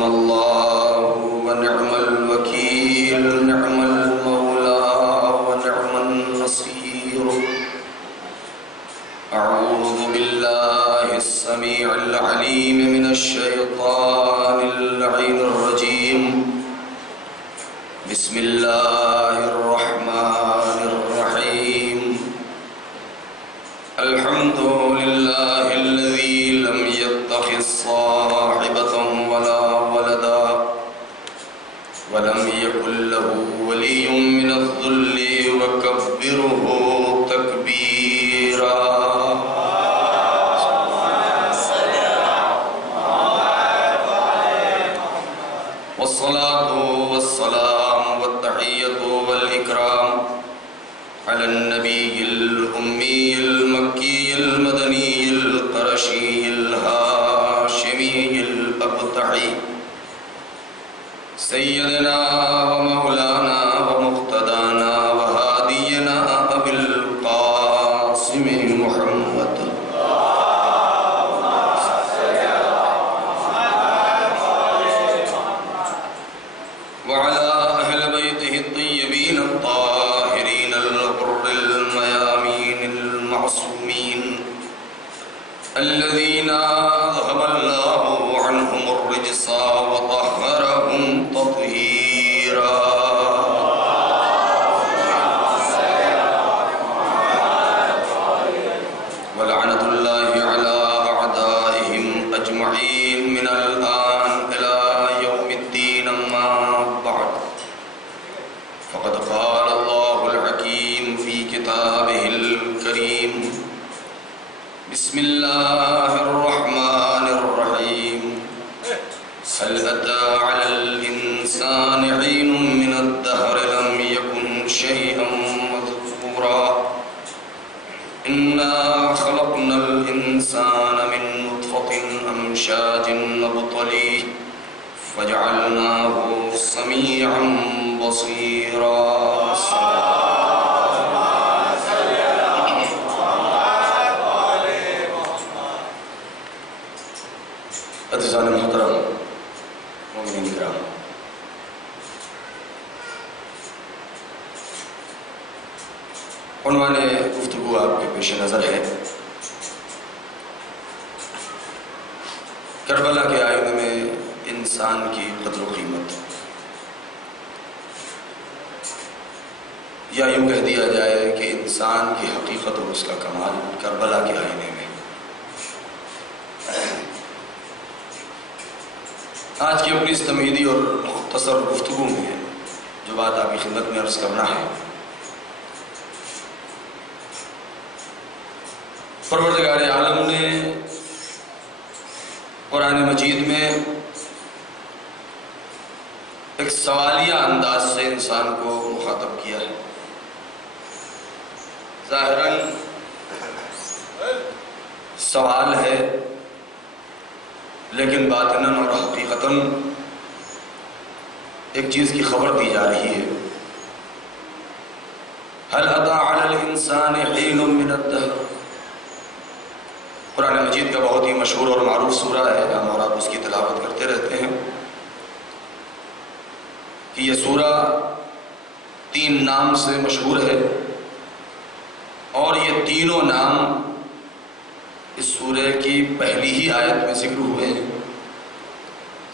حسبنا الله ونعم الوكيل نعم المولى ونعم النصير أعوذ بالله السميع العليم من الشيطان اللعين الرجيم بسم الله الرحمن الرحيم الحمد لله الذي لم يتخذ صاحبة ولا ولدا ولم يكن له ولي من الذل وكبره تكبيرا والصلاة والسلام والتحية والإكرام على النبي الأمي المكي المدني القرشي الهاشمي الأبطحي سيدنا ومولانا ومقتدانا وهادينا أبي القاسم محمد وعلى أهل بيته الطيبين الطاهرين الغر الميامين المعصومين الذين أذهب الله عنهم الرجس وطهرهم تطهيرا ولعنة الله على أعدائهم أجمعين من الآن إلى يوم الدين أما بعد فقد قال الله الحكيم في كتابه الكريم بسم الله الرحمن الرحيم هل أتى على الإنسان حين من الدهر لم يكن شيئا مذكورا إنا خلقنا الإنسان من نطفة أمشاج نبتليه فجعلناه سميعا بصيرا عزیزان محترم مومنین کرام، عنوان گفتگو آپ کے پیش نظر ہے کربلا کے آئینے میں انسان کی قدر و قیمت، یا یوں کہہ دیا جائے کہ انسان کی حقیقت اور اس کا کمال کربلا کے آئینے میں۔ آج کی اپنی اس تمہیدی اور مختصر گفتگو میں جو بات آپ کی خدمت میں عرض کرنا ہے، پروردگار عالم نے قرآن مجید میں ایک سوالیہ انداز سے انسان کو مخاطب کیا ہے۔ ظاہراً سوال ہے، لیکن باطناً اور حقیقتاً ایک چیز کی خبر دی جا رہی ہے۔ هل أتى على الإنسان حين من الدهر، قرآن مجید کا بہت ہی مشہور اور معروف سورہ ہے، ہم اور آپ اس کی تلاوت کرتے رہتے ہیں کہ یہ سورہ 3 نام سے مشہور ہے، اور یہ تینوں نام اس سورہ کی پہلی ہی آیت میں ذکر ہوئے ہیں۔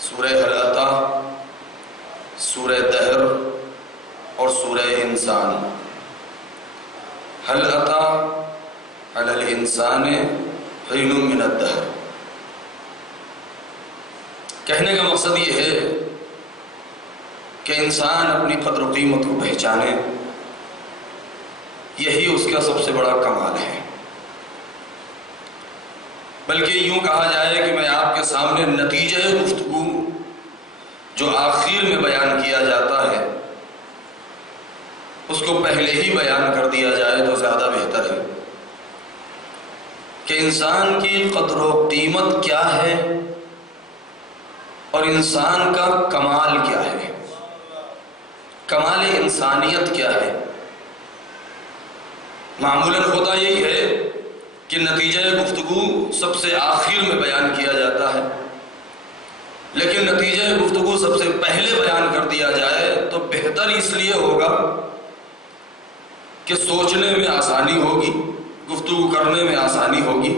سورہ هل أتى، سورہ دہر اور سورہ انسان۔ هل أتى على الإنسان حين من الدهر، کہنے کا مقصد یہ ہے کہ انسان اپنی قدر و قیمت کو پہچانے، یہی اس کا سب سے بڑا کمال ہے۔ بلکہ یوں کہا جائے کہ میں آپ کے سامنے نتیجہ گفتگو جو آخر میں بیان کیا جاتا ہے اس کو پہلے ہی بیان کر دیا جائے تو زیادہ بہتر ہے کہ انسان کی قدر و قیمت کیا ہے اور انسان کا کمال کیا ہے، کمال انسانیت کیا ہے۔ معمولاً ہوتا یہی ہے کہ نتیجہ گفتگو سب سے آخر میں بیان کیا جاتا ہے، لیکن نتیجہ گفتگو سب سے پہلے بیان کر دیا جائے تو بہتر اس لیے ہوگا کہ سوچنے میں آسانی ہوگی، گفتگو کرنے میں آسانی ہوگی۔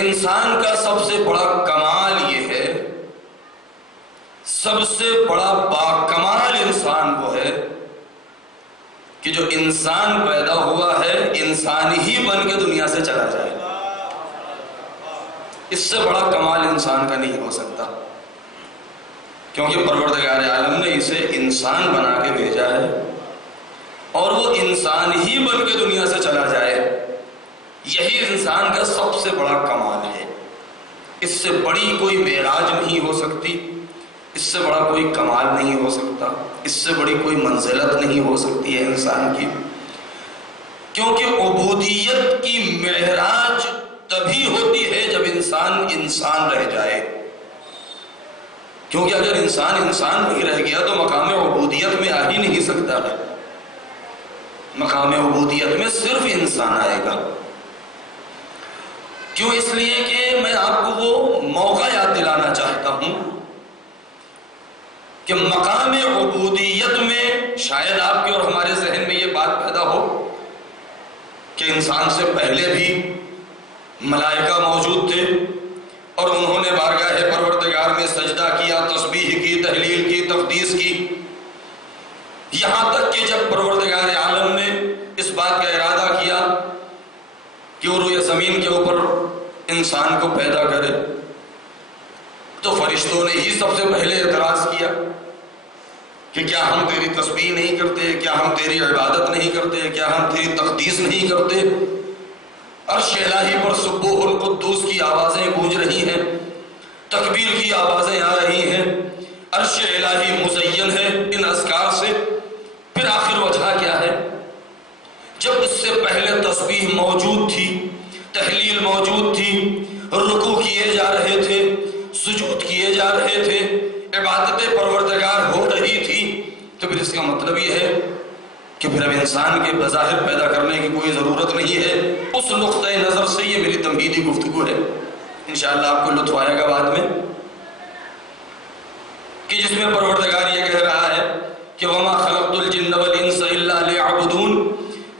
انسان کا سب سے بڑا کمال یہ ہے، سب سے بڑا باکمال انسان وہ ہے کہ جو انسان پیدا ہوا ہے انسان ہی بن کے دنیا سے چلا جائے۔ اس سے بڑا کمال انسان کا نہیں ہو سکتا، کیونکہ پروردگار عالم نے اسے انسان بنا کے بھیجا ہے اور وہ انسان ہی بن کے دنیا سے چلا جائے، یہی انسان کا سب سے بڑا کمال ہے۔ اس سے بڑی کوئی معراج نہیں ہو سکتی، اس سے بڑا کوئی کمال نہیں ہو سکتا، اس سے بڑی کوئی منزلت نہیں ہو سکتی ہے انسان کی، کیونکہ عبودیت کی معراج تبھی ہوتی ہے جب انسان انسان رہ جائے۔ کیونکہ اگر انسان انسان نہیں رہ گیا تو مقام عبودیت میں آ ہی نہیں سکتا ہے۔ مقام عبودیت میں صرف انسان آئے گا۔ کیوں؟ اس لیے کہ میں آپ کو وہ موقع یاد دلانا چاہتا ہوں کہ مقام عبودیت میں شاید آپ کے اور ہمارے ذہن میں یہ بات پیدا ہو کہ انسان سے پہلے بھی ملائکہ موجود تھے اور انہوں نے بارگاہ پروردگار میں سجدہ کیا، تسبیح کی، تہلیل کی، تقدیس کی، یہاں تک کہ جب پروردگار عالم نے اس بات کا ارادہ کیا کہ وہ روئے زمین کے اوپر انسان کو پیدا کرے تو فرشتوں نے ہی سب سے پہلے اعتراض کیا کہ کیا ہم تیری تسبیح نہیں کرتے، کیا ہم تیری عبادت نہیں کرتے، کیا ہم تیری تقدیس نہیں کرتے؟ عرش الہی پر سبوح القدوس کی آوازیں گونج رہی ہیں، تکبیر کی آوازیں آ رہی ہیں، عرش الہی مزین ہے ان اذکار سے۔ پھر آخر وجہ کیا ہے؟ جب اس سے پہلے تسبیح موجود تھی، تہلیل موجود تھی، رکوع کیے جا رہے تھے، سجود کیے جا رہے تھے، عبادت پروردگار ہو رہی تھی، تو پھر اس کا مطلب یہ ہے کہ پھر اب انسان کے بظاہر پیدا کرنے کی کوئی ضرورت نہیں ہے۔ اس نقطۂ نظر سے یہ میری تمہیدی گفتگو ہے، انشاءاللہ آپ کو لطف آئے گا بعد میں، کہ جس میں پروردگار یہ کہہ رہا ہے کہ وَمَا خَلَقْتُ الْجِنَّ وَالْإِنسَ إِلَّا لِيَعْبُدُونَ،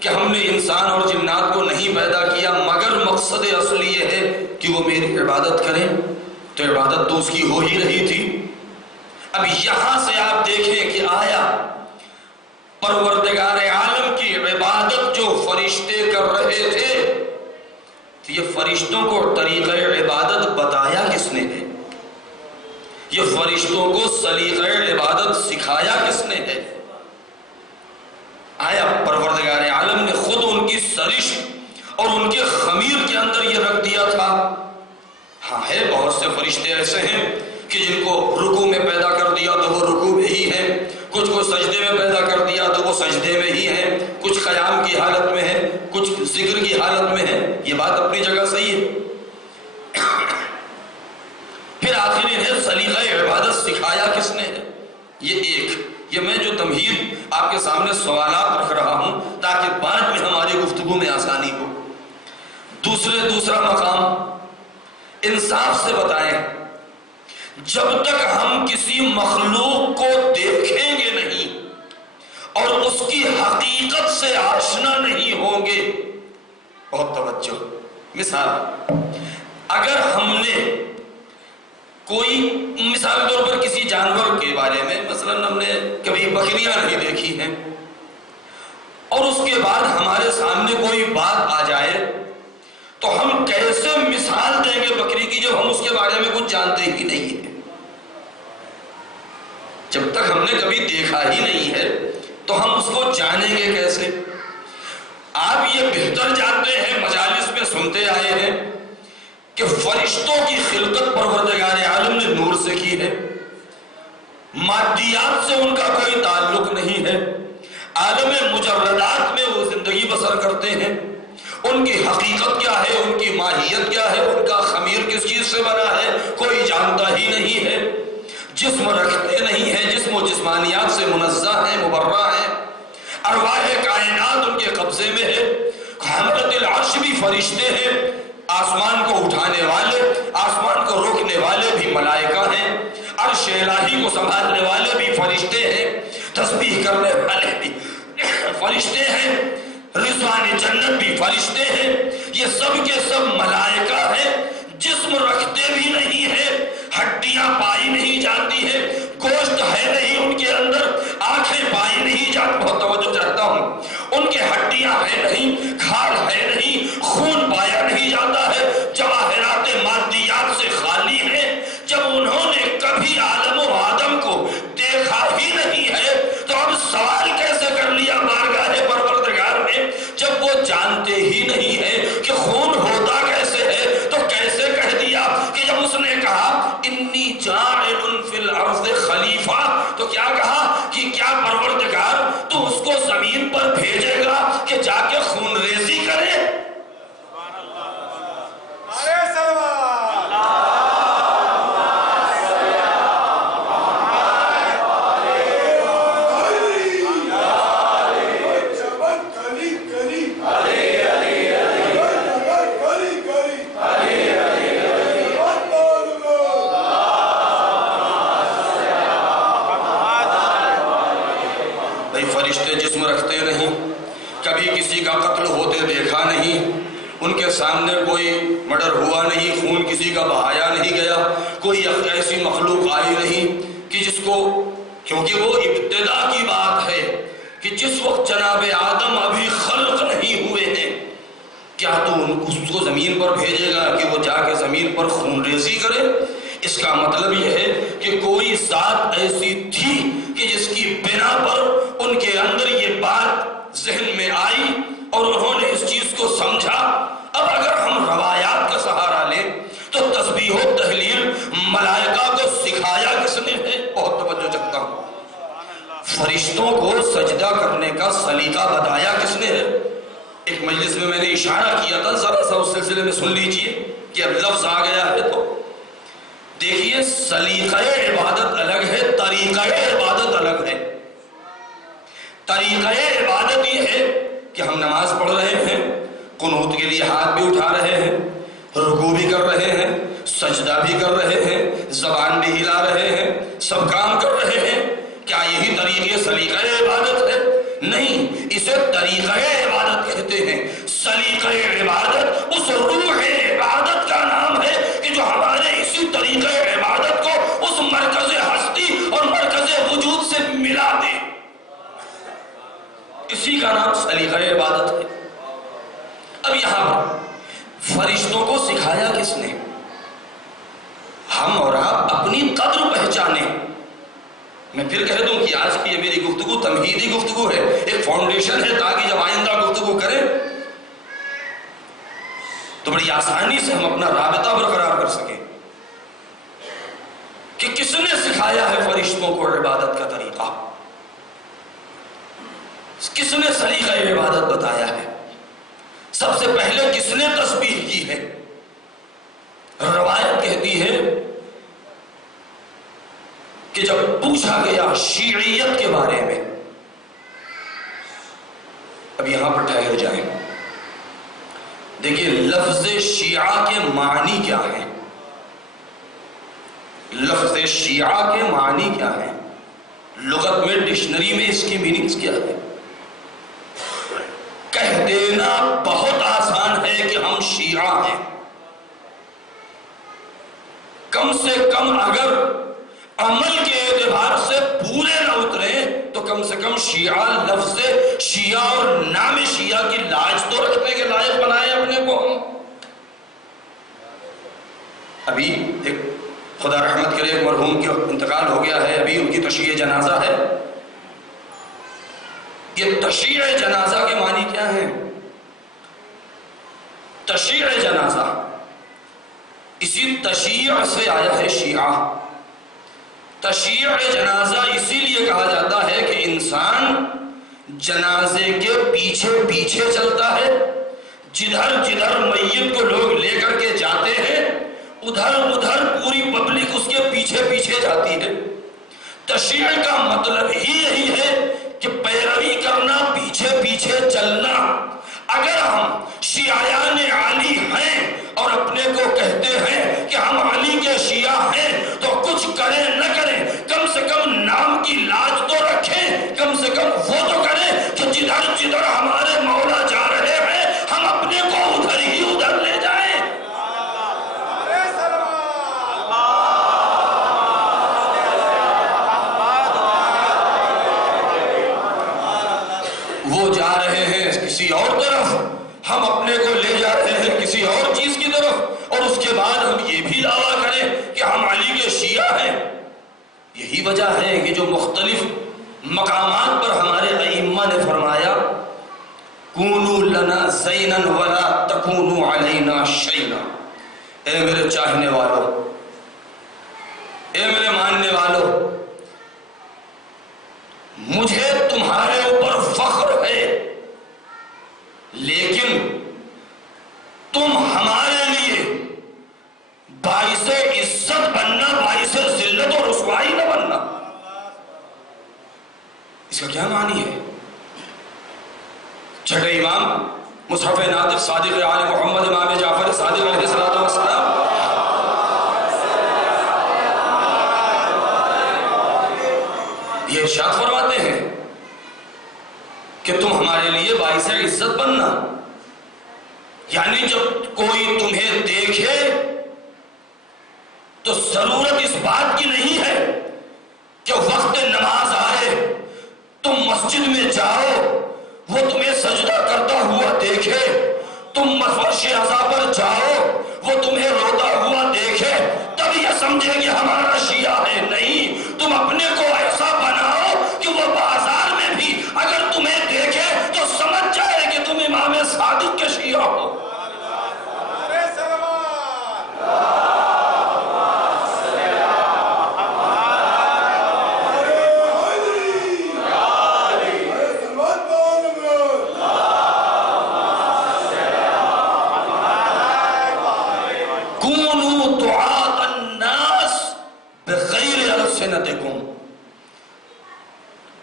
کہ ہم نے انسان اور جنات کو نہیں پیدا کیا مگر مقصد اصلی یہ ہے کہ وہ میری عبادت کریں۔ تو عبادت تو اس کی ہو ہی رہی تھی۔ اب یہاں سے آپ دیکھیں کہ آیا پروردگار عالم کی عبادت جو فرشتے کر رہے تھے، تو یہ فرشتوں کو طریقہ عبادت بتایا کس نے ہے؟ یہ فرشتوں کو سلیقہ عبادت سکھایا کس نے ہے؟ آیا پروردگار عالم نے خود ان کی سرشت اور ان کے خمیر کے اندر یہ رکھ دیا تھا؟ ہاں، ہے بہت سے فرشتے ایسے ہیں کہ جن کو رکوع میں پیدا کر دیا تو وہ رکوع میں ہی ہیں، کچھ کو سجدے میں پیدا کر دیا تو وہ سجدے میں ہی ہیں، کچھ قیام کی حالت میں ہیں، کچھ ذکر کی حالت میں ہیں۔ یہ بات اپنی جگہ صحیح ہے۔ پھر آخر انہیں سلیقہ عبادت سکھایا کس نے ہے؟ یہ ایک، یہ میں جو تمہید آپ کے سامنے سوالات رکھ رہا ہوں تاکہ بعد میں ہماری گفتگو میں آسانی ہو۔ دوسرا مقام انصاف سے بتائیں، جب تک ہم کسی مخلوق کو دیکھیں گے نہیں اور اس کی حقیقت سے آشنا نہیں ہوں گے، بہت توجہ، مثال اگر ہم نے کوئی مثال کے طور پر کسی جانور کے بارے میں، مثلا ہم نے کبھی بکریاں نہیں دیکھی ہیں اور اس کے بعد ہمارے سامنے کوئی بات آ جائے تو ہم کیسے مثال دیں گے بکری کی جب ہم اس کے بارے میں کچھ جانتے ہی نہیں ہیں؟ جب تک ہم نے کبھی دیکھا ہی نہیں ہے تو ہم اس کو جانیں گے کیسے؟ آپ یہ بہتر جانتے ہیں، مجالس میں سنتے آئے ہیں کہ فرشتوں کی خلقت پروردگار عالم نے نور سے کی ہے، مادیات سے ان کا کوئی تعلق نہیں ہے، عالم مجردات میں وہ زندگی بسر کرتے ہیں، ان کی حقیقت کیا ہے، ان کی ماہیت کیا ہے، ان کا خمیر کس چیز سے بنا ہے، کوئی جانتا ہی نہیں ہے، جسم رکھتے نہیں ہیں، جسم و جسمانیات سے منزہ ہیں، مبرہ ہیں، ارواح کائنات ان کے قبضے میں ہے، حملۃ العرش بھی فرشتے ہیں، آسمان کو اٹھانے والے، آسمان کو روکنے والے بھی ملائکہ ہیں، عرش الہی کو سنبھالنے والے بھی فرشتے ہیں، تسبیح کرنے والے بھی فرشتے ہیں، رضوان جنت بھی فرشتے ہیں، یہ سب کے سب ملائکہ ہیں، جسم رکھتے بھی نہیں ہیں، ہڈیاں پائی نہیں جاتی ہیں، گوشت ہے نہیں ان کے اندر، آنکھیں پائی نہیں جاتی، بہت توجہ چاہتا ہوں، ان کے ہڈیاں ہے نہیں، کھال ہے نہیں، خون پایا نہیں جاتا ہے، جواہرات مادیات سے خالی ہیں۔ جب انہوں نے کبھی آدم و آدم کو دیکھا ہی نہیں ہے تو اب سوال کیسے کر لیا بارگاہ پروردگار میں؟ جب وہ جانتے ہی نہیں ہے کہ خون ہوتا کیسے ہے تو کیسے کہہ دیا کہ جب اس نے کہا انی جاعل فی الارض خلیفہ، تو کیا کہا کہ کیا پروردگار تو اس کو زمین پر بھیجے گا کہ جا کے خون ریزی کرے؟ فرشتے جسم رکھتے نہیں، کبھی کسی کا قتل ہوتے دیکھا نہیں، ان کے سامنے کوئی مرڈر ہوا نہیں، خون کسی کا بہایا نہیں گیا، کوئی ایسی مخلوق آئی نہیں کہ جس کو، کیونکہ وہ ابتدا کی بات ہے کہ جس وقت جناب آدم ابھی خلق نہیں ہوئے ہیں، کیا تو اس کو زمین پر بھیجے گا کہ وہ جا کے زمین پر خون ریزی کرے؟ اس کا مطلب یہ ہے کہ کوئی ذات ایسی تھی کہ جس کی بنا پر ان کے اندر یہ بات ذہن میں آئی اور انہوں نے اس چیز کو سمجھا۔ اب اگر ہم روایات کا سہارا لیں تو تسبیح و تہلیل ملائکہ کو سکھایا کس نے ہے؟ بہت توجہ چاہتا ہوں۔ فرشتوں کو سجدہ کرنے کا سلیقہ بتایا کس نے ہے؟ ایک مجلس میں میں نے اشارہ کیا تھا، ذرا سا اس سلسلے میں سن لیجئے کہ اب لفظ آ گیا ہے تو دیکھیے، سلیقہ عبادت الگ ہے، طریقہ عبادت الگ ہے۔ طریقہ عبادت یہ ہے کہ ہم نماز پڑھ رہے ہیں، قنوت کے لیے ہاتھ بھی اٹھا رہے ہیں، رکوع بھی کر رہے ہیں، سجدہ بھی کر رہے ہیں، زبان بھی ہلا رہے ہیں، سب کام کر رہے ہیں، کیا یہی طریقے سلیقہ عبادت ہے؟ نہیں، اسے طریقہ عبادت کہتے ہیں۔ سلیقہ عبادت اس روح عبادت کا نام ہے کہ جو ہمارے اسی طریقہ عبادت کو اس مرکز ہستی اور مرکز وجود سے ملا دے، اسی کا نام سلیقہ عبادت ہے۔ اب یہاں پر فرشتوں کو سکھایا کس نے؟ ہم اور آپ اپنی قدر پہچانے۔ میں پھر کہہ دوں کہ آج کی یہ میری گفتگو تمہیدی گفتگو ہے، ایک فاؤنڈیشن ہے تاکہ جب آئندہ گفتگو کریں تو بڑی آسانی سے ہم اپنا رابطہ برقرار کر سکیں کہ کس نے سکھایا ہے فرشتوں کو عبادت کا طریقہ، کس نے سلیقہ عبادت بتایا ہے، سب سے پہلے کس نے تسبیح کی ہے؟ روایت کہتی ہے کہ جب پوچھا گیا شیعیت کے بارے میں، اب یہاں پر ٹھہر جائیں، دیکھیے لفظ شیعہ کے معنی کیا ہیں؟ لفظ شیعہ کے معنی کیا ہیں؟ لغت میں، ڈکشنری میں اس کی میننگز کیا ہے؟ کہہ دینا بہت آسان ہے کہ ہم شیعہ ہیں، کم سے کم اگر عمل کے اعتبار سے پورے نہ اتریں تو کم سے کم شیعہ لفظ شیعہ اور نام شیعہ کی لاج تو رکھنے کے لائق بنائے اپنے کو ہم۔ ابھی ایک خدا رحمت کرے ایک مرحوم کا انتقال ہو گیا ہے، ابھی ان کی تشییع جنازہ ہے۔ یہ تشییع جنازہ کے معنی کیا ہے؟ تشییع جنازہ، اسی تشییع سے آیا ہے شیعہ۔ تشییع جنازہ اسی لیے کہا جاتا ہے کہ انسان جنازے کے پیچھے پیچھے چلتا ہے، جدھر جدھر میت کو لوگ لے کر کے جاتے ہیں ادھر ادھر پوری پبلک اس کے پیچھے پیچھے جاتی ہے۔ تشییع کا مطلب ہی یہی ہے کہ پیروی کرنا، پیچھے پیچھے چلنا۔ اگر ہم شیعیان عالی ہیں اور وہ جا رہے ہیں کسی اور طرف، ہم اپنے کو لے جا رہے ہیں کسی اور چیز کی طرف، اور اس کے بعد ہم یہ بھی دعویٰ کریں کہ ہم علی کے شیعہ ہیں۔ یہی وجہ ہے کہ جو مختلف مقامات پر ہمارے ائمہ نے فرمایا کونوا لنا زینا ولا تکونوا علینا شیئا، اے میرے چاہنے والوں، اے میرے ماننے والوں، مجھے تمہارے اوپر فخر ہے، لیکن تم ہمارے لیے باعث عزت بننا، باعث ذلت و رسوائی نہ بننا۔ اس کا کیا معنی ہے؟ چھٹے امام مصحف ناطق صادق آل محمد امام جعفر صادق علیہ السلام یہ ارشاد فرماتے ہیں کہ تم ہمارے لیے باعث عزت بننا، یعنی جب کوئی تمہیں دیکھے تو ضرورت اس بات کی نہیں ہے کہ وقت نماز آئے تم مسجد میں جاؤ، وہ تمہیں سجدہ کرتا ہوا دیکھے، تم فرش عزا پر جاؤ، وہ تمہیں روتا ہوا دیکھے تب یہ سمجھے کہ ہمارا شیعہ ہے۔ نہیں، تم اپنے کو ایسا بناؤ کہ وہ بازار میں بھی اگر تمہیں دیکھے تو سمجھ جائے کہ تم امام صادق کے شیعہ ہو۔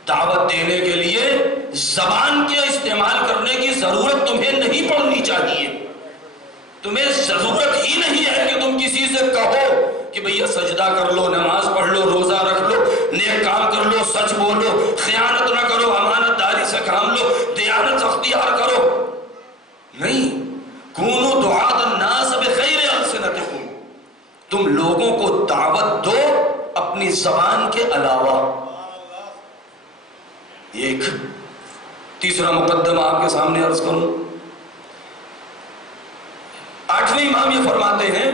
دعوت دینے کے لیے زبان کے استعمال کرنے کی ضرورت تمہیں نہیں پڑنی چاہیے۔ تمہیں ضرورت ہی نہیں ہے کہ تم کسی سے کہو کہ بھئی سجدہ کر لو، نماز پڑھ لو، روزہ رکھ لو، نیک کام کر لو، سچ بولو، خیانت نہ کرو، امانت داری سے کام لو، دیانت اختیار کرو۔ نہیں، کونوا دعاۃ الناس بغیر السنتکم، تم لوگوں کو دعوت دو اپنی زبان کے علاوہ۔ ایک تیسرا مقدمہ آپ کے سامنے عرض کروں۔ آٹھویں امام یہ فرماتے ہیں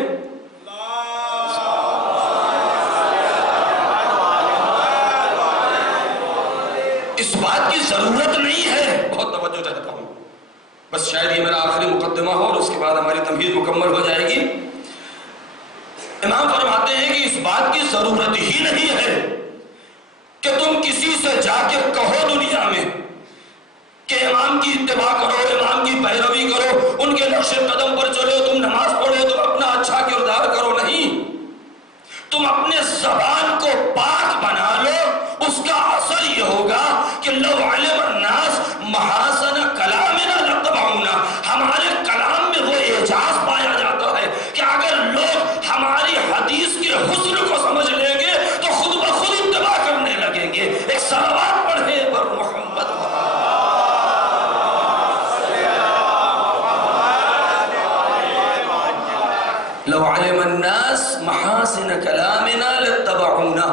اس بات کی ضرورت نہیں ہے، بہت توجہ چاہتا ہوں، بس شاید یہ میرا آخری مقدمہ ہو اور اس کے بعد ہماری تمہید مکمل ہو جائے گی۔ امام فرماتے ہیں کہ اس بات کی ضرورت ہی نہیں ہے کہ تم کسی سے جا کے کہو دنیا میں کہ امام کی اتباع کرو، امام کی پیروی کرو، ان کے نقش قدم پر چلو، تم نماز پڑھو، تم اپنا اچھا کردار کرو۔ نہیں، تم اپنے زبان کو پاک بنا لو، اس کا اثر یہ ہوگا کہ لو علم الناس محاسن کلامنا لاتبعونا، ہمارے کلام میں وہ اعجاز پایا جاتا ہے کہ اگر لوگ ہماری حدیث کے حسن کو سمجھ لیں گے تو خود بخود اتباع کرنے لگیں گے۔ ایک صلوات پڑھے پر محمد لو علم الناس محاسن کلامنا لاتبعونا،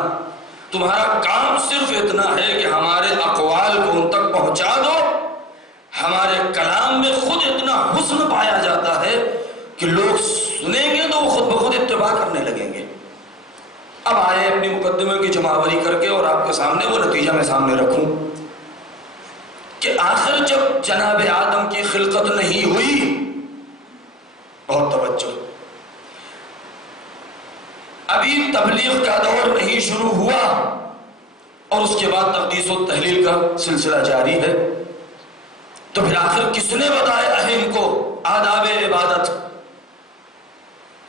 تمہارا کام صرف اتنا ہے کہ ہمارے اقوال کو ان تک پہنچا دو، ہمارے کلام میں خود اتنا حسن پایا جاتا ہے کہ لوگ سنیں گے تو وہ خود بخود اتباع کرنے لگیں گے۔ اب آئے اپنی مقدمے کی جمعآوری کر کے اور آپ کے سامنے وہ نتیجہ میں سامنے رکھوں کہ آخر جب جناب آدم کی خلقت نہیں ہوئی، بہت توجہ، ابھی تبلیغ کا دور نہیں شروع ہوا اور اس کے بعد تقدیس و تحلیل کا سلسلہ جاری ہے، تو پھر آخر کس نے بتایا اہم کو آداب عبادت؟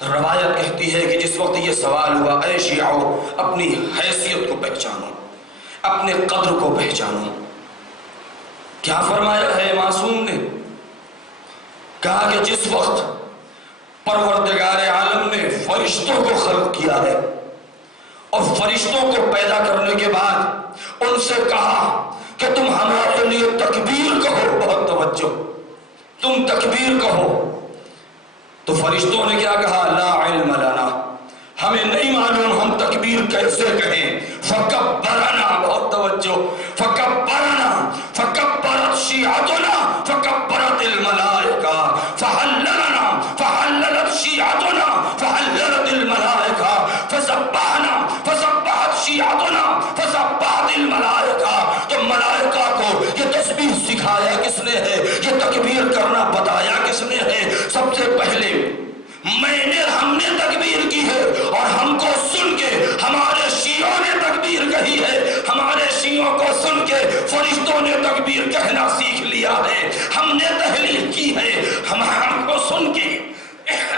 روایت کہتی ہے کہ جس وقت یہ سوال ہوا اے شیعو اپنی حیثیت کو پہچانو، اپنے قدر کو پہچانو، کیا فرمایا ہے معصوم نے؟ کہا کہ جس وقت پروردگار عالم نے فرشتوں کو خلق کیا ہے اور فرشتوں کو پیدا کرنے کے بعد ان سے کہا کہ تم ہمارے لیے تکبیر کہو، بہت توجہ، تم تکبیر کہو، تو فرشتوں نے کیا کہا؟ لا علم لنا، ہمیں نہیں معلوم ہم تکبیر کیسے کہیں۔ فکبرنا، بہت توجہ، فکبرنا فکبرت شیعہ ہم نے تکبیر کی ہے اور ہم کو سن کے ہمارے شیعوں نے تکبیر کہی ہے، ہمارے شیعوں کو سن کے فرشتوں نے تکبیر کہنا سیکھ لیا ہے، ہم نے تحلیل کی ہے، ہم کو سن کے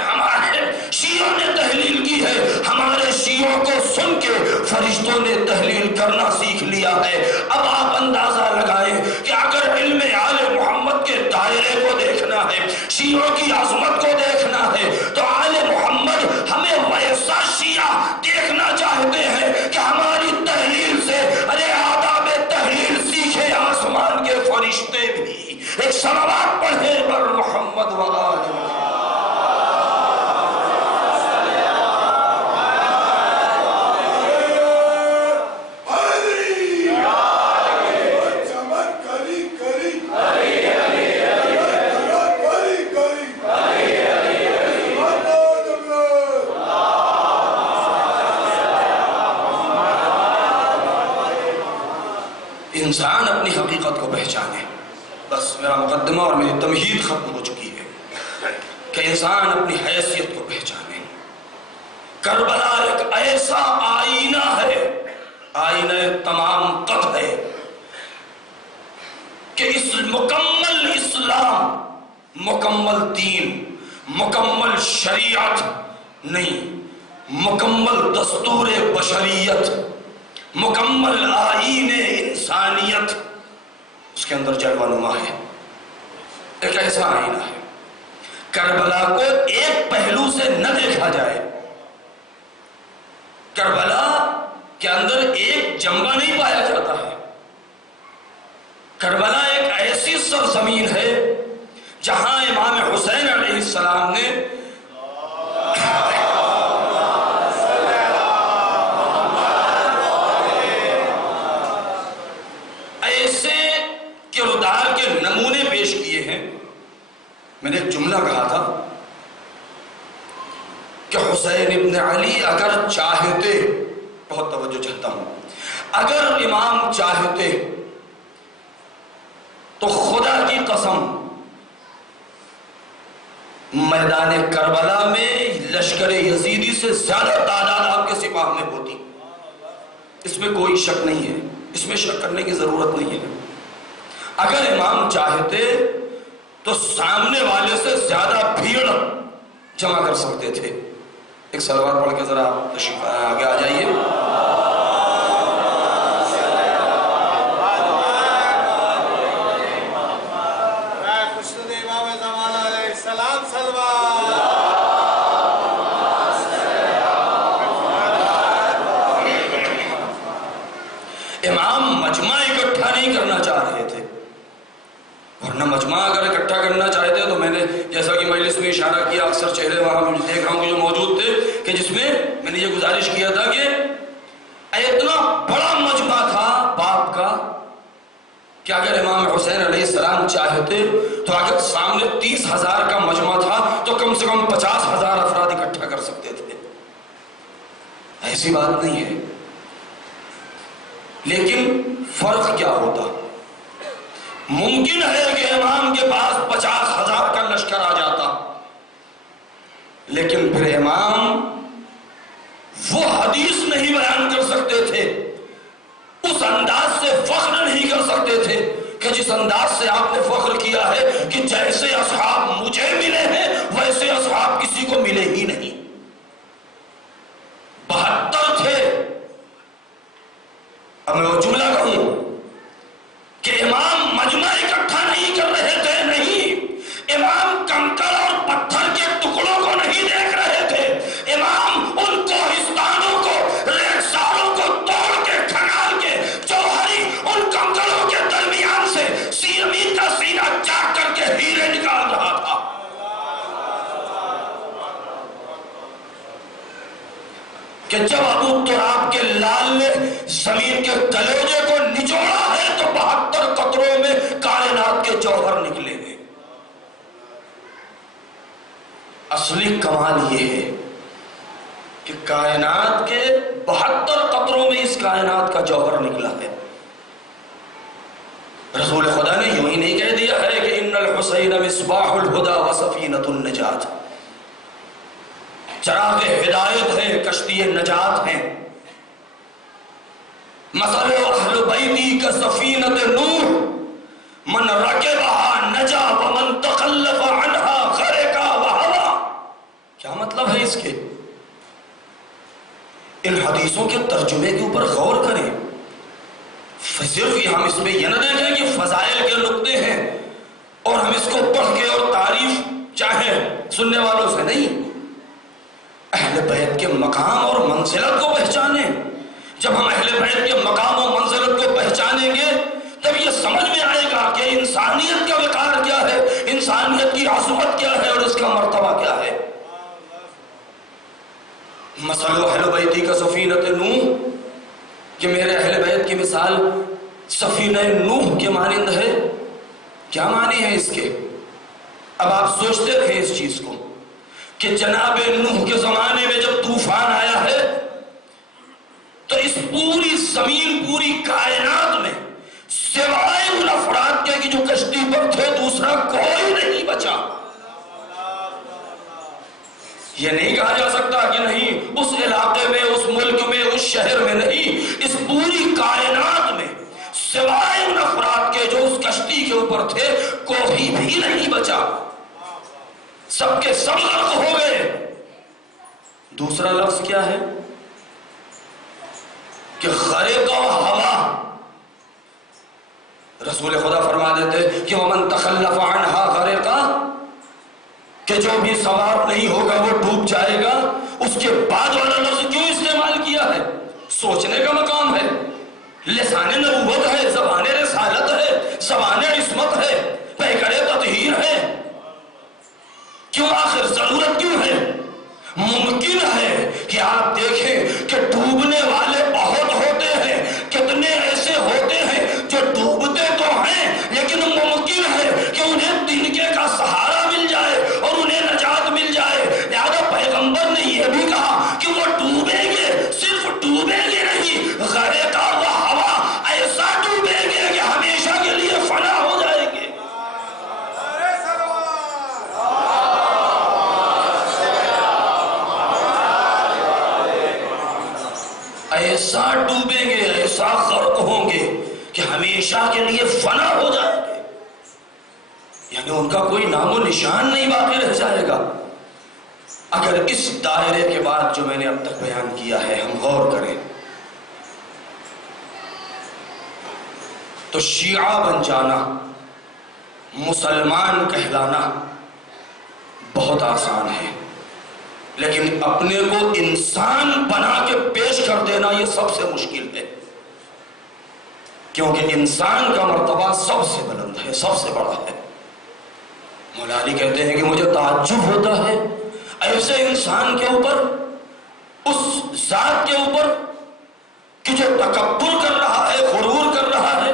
ہمارے شیعوں نے تحلیل کی ہے، ہمارے شیعوں کو سن کے فرشتوں نے تحلیل کرنا سیکھ لیا ہے۔ اب آپ اندازہ لگائیں کہ اگر علم آل محمد کے دائرے کو دیکھنا ہے، شیعوں کی عظمت کو دیکھنا ہے، تو آل محمد ہمیں ویسا شیعہ دیکھنا چاہتے ہیں کہ ہماری تحلیل سے ارے آداب تحلیل سیکھے آسمان کے فرشتے بھی، ایک صلوات پڑھے بر محمد و آل محمد۔ انسان اپنی حقیقت کو پہچانے، بس میرا مقدمہ اور میری تمہید ختم ہو چکی ہے کہ انسان اپنی حیثیت کو پہچانے۔ کربلا ایک ایسا آئینہ ہے، آئینہ تمام قد ہے کہ اس مکمل اسلام، مکمل دین، مکمل شریعت نہیں، مکمل دستور بشریت، مکمل آئین انسانیت اس کے اندر جلوہ نما ہے۔ ایک ایسا آئینہ ہے، کربلا کو ایک پہلو سے نہ دیکھا جائے، کربلا کے اندر ایک جنبہ نہیں پایا جاتا ہے۔ کربلا ایک ایسی سرزمین ہے جہاں امام حسین علیہ السلام نے ایسے کردار کے نمونے پیش کیے ہیں۔ میں نے ایک جملہ کہا تھا کہ حسین ابن علی اگر چاہتے، بہت توجہ چاہتا ہوں، اگر امام چاہتے تو خدا کی قسم میدان کربلا میں لشکر یزیدی سے زیادہ تعداد آپ کے سپاہ میں ہوتی، اس میں کوئی شک نہیں ہے، اس میں شک کرنے کی ضرورت نہیں ہے۔ اگر امام چاہتے تو سامنے والے سے زیادہ بھیڑ جمع کر سکتے تھے۔ ایک صلوات پڑھ کے ذرا تشریف آگے آ جائیے۔ امام مجمع اکٹھا نہیں کرنا چاہ رہے تھے، ورنہ مجمع اگر اکٹھا کرنا چاہتے تو میں نے جیسا کہ مجلس میں اشارہ کیا، اکثر چہرے وہاں میں دیکھ رہا ہوں کہ جو موجود تھے، کہ جس میں میں نے یہ گزارش کیا تھا کہ اتنا بڑا مجمع تھا باپ کا کہ اگر امام حسین علیہ السلام چاہتے تو اگر سامنے 30,000 کا مجمع تھا تو کم سے کم 50,000 افراد اکٹھا کر سکتے تھے۔ ایسی بات نہیں ہے، لیکن فرق کیا ہوتا؟ ممکن ہے کہ امام کے پاس 50,000 کا لشکر آ جاتا، لیکن پھر امام وہ حدیث نہیں بیان کر سکتے تھے، اس انداز سے فخر نہیں کر سکتے تھے کہ جس انداز سے آپ نے فخر کیا ہے کہ جیسے اصحاب مجھے ملے ہیں ویسے اصحاب کسی کو ملے ہی نہیں۔ 72 تھے۔ اب میں وہ جملہ کہوں کہ امام مجمع اکٹھا نہیں کر رہے تھے، نہیں، امام کنکر اور پتھر کے ٹکڑوں کو نہیں دیکھ رہے تھے، امام ان کوہستانوں کو، ریگزاروں کو توڑ کے کھنگال کے جوہری ان کنکروں کے درمیان سے زمین کا سینہ چاک کر کے ہیرے نکال رہا تھا۔ کہ جب ابو تراب کے لال نے زمین کے کلیجے کو نچوڑا ہے تو 72 قطروں میں کائنات کے جوہر نکلے گے۔ اصلی کمال یہ ہے کہ کائنات کے 72 قطروں میں اس کائنات کا جوہر نکلا ہے۔ رسول خدا نے یوں ہی نہیں کہہ دیا ہے کہ ان الحسین مصباح الہدی و سفینۃ النجات، چراغ ہدایت ہے، کشتی نجات ہیں۔ مثل اہل بیتی کا سفینۃ نوح من رکبہا نجا ومن تخلف عنہا غرقا وہوا۔ کیا مطلب ہے اس کے؟ ان حدیثوں کے ترجمے کے اوپر غور کریں۔ صرف ہم اس میں یہ نہ دیکھیں کہ فضائل کے نقطے ہیں اور ہم اس کو پڑھ کے اور تعریف چاہیں سننے والوں سے، نہیں، اہل بیت کے مقام اور منزلت کو پہچانیں۔ جب ہم اہل بیت کے مقام و منزلت کو پہچانیں گے تب یہ سمجھ میں آئے گا کہ انسانیت کا وقار کیا ہے، انسانیت کی عظمت کیا ہے اور اس کا مرتبہ کیا ہے۔ مثل اہل بیتی کا سفینۃ نوح، کہ میرے اہل بیت کی مثال سفینہ نوح کے مانند ہے۔ کیا معنی ہے اس کے؟ اب آپ سوچتے رہے اس چیز کو کہ جناب نوح کے زمانے میں جب طوفان آیا ہے تو اس پوری زمین، پوری کائنات میں سوائے ان افراد کے کہ جو کشتی پر تھے دوسرا کوئی نہیں بچا۔ یہ نہیں کہا جا سکتا کہ نہیں اس علاقے میں، اس ملک میں، اس شہر میں نہیں، اس پوری کائنات میں سوائے ان افراد کے جو اس کشتی کے اوپر تھے کوئی بھی نہیں بچا، سب کے سب غرق ہو گئے۔ دوسرا لفظ کیا ہے کہ غرق و ہوا۔ رسول خدا فرما دیتے کہ ومن تخلف عنہا غرقا، کہ جو بھی سوار نہیں ہوگا وہ ڈوب جائے گا۔ اس کے بعد والا لفظ کیوں استعمال کیا ہے؟ سوچنے کا مقام ہے، لسان نبوت ہے، زبان رسالت ہے، زبان عصمت ہے، پیکر تطہیر ہے۔ کیوں؟ آخر ضرورت کیوں ہے؟ ممکن ہے کہ آپ دیکھیں کہ ڈوبنے والے بہت ہوتے ہیں، کتنے ایسے ہوتے ہیں جو ڈوبتے تو ہیں لیکن ممکن ہے کہ انہیں تنکے کا سہارا مل جائے اور انہیں نجات مل جائے۔ لہذا پیغمبر نے یہ بھی کہا کہ وہ ڈوبیں گے، صرف ڈوبیں گے نہیں، غرقا و ہوا، ایسا ڈوبیں گے کہ ہمیشہ کے لیے فنا ہو جائیں گے۔ ایسا ڈوبیں گے، ایسا غرق ہوں گے کہ ہمیشہ کے لیے فنا ہو جائیں گے، یعنی ان کا کوئی نام و نشان نہیں باقی رہ جائے گا۔ اگر اس دائرے کے بعد جو میں نے اب تک بیان کیا ہے ہم غور کریں تو شیعہ بن جانا، مسلمان کہلانا بہت آسان ہے، لیکن اپنے کو انسان بنا کے پیش کر دینا یہ سب سے مشکل ہے، کیونکہ انسان کا مرتبہ سب سے بلند ہے، سب سے بڑا ہے۔ مولا علی کہتے ہیں کہ مجھے تعجب ہوتا ہے ایسے انسان کے اوپر، اس ذات کے اوپر کہ جو تکبر کر رہا ہے، غرور کر رہا ہے۔